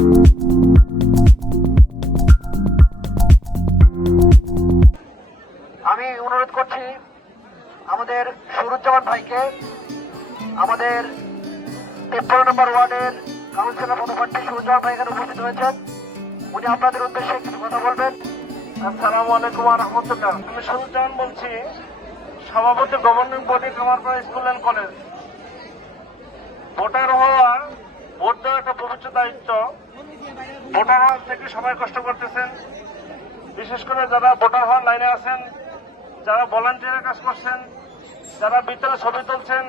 আমি অনুরোধ করছি আমাদের সুরুজ্জামান ভাইকে, আমাদের তেপ্পান্ন নম্বর ওয়ার্ডের কাউন্সিলর পদপ্রার্থী সুরুজ্জামান ভাই এখানে উপস্থিত হয়েছেন। উনি আপনাদের উদ্দেশ্যে কিছু কথা বলবেন। আসসালামু আলাইকুম রহমতুল্লাহ। আমি সুরুজ্জামান বলছি, সভাপতি governing body Kamarpara school and college. Voter হওয়া ভোট দেওয়া একটা পবিত্র দায়িত্ব। ভোটার হওয়ার থেকে সবাই কষ্ট করতেছেন। বিশেষ করে যারা ভোটার হওয়ার লাইনে আছেন, যারা ভলান্টিয়ারের কাজ করছেন, যারা ভিতরে ছবি তুলছেন,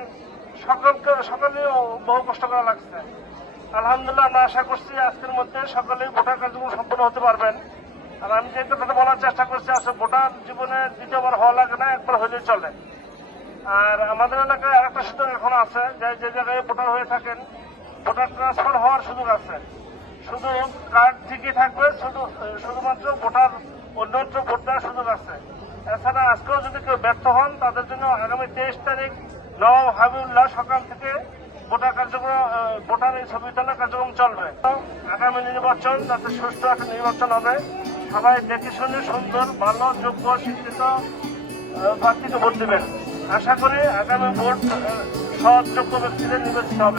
সকলকে সকলেই বহু কষ্ট করা লাগছে। আলহামদুলিল্লাহ, আমরা আশা করছি আজকের মধ্যে সকলেই ভোটার কার্যক্রম সম্পন্ন হতে পারবেন। আর আমি যে কথাটা বলার চেষ্টা করছি, আসলে ভোটার জীবনে দ্বিতীয়বার হওয়া লাগে না, একবার হলে চলে। আর আমাদের এলাকায় আরেকটা সুযোগ এখন আছে, যে যে জায়গায় ভোটার হয়ে থাকেন ভোটার ট্রান্সফার হওয়ার সুযোগ আছে। শুধু কার্ড ঠিকই থাকবে শুধু শুধুমাত্র ভোটার অন্যত্র ভোট দেওয়ার সুযোগ আছে। এছাড়া আজকেও যদি কেউ ব্যর্থ হন তাদের জন্য আগামী তেইশ তারিখ নবাব হাবিবুল্লাহ সকাল থেকে ভোটার কার্যক্রম ভোটার এই ছবি তোলা কার্যক্রম চলবে। আগামী নির্বাচন যাতে সুষ্ঠু একটা নির্বাচন হবে সবাই দেখে শুনে সুন্দর ভালো যোগ্য শিক্ষিত প্রার্থীকে ভোট দেবেন। আশা করি আগামী ভোট আহ, সৎ যোগ্য ব্যক্তিদের নির্বাচিত হবে।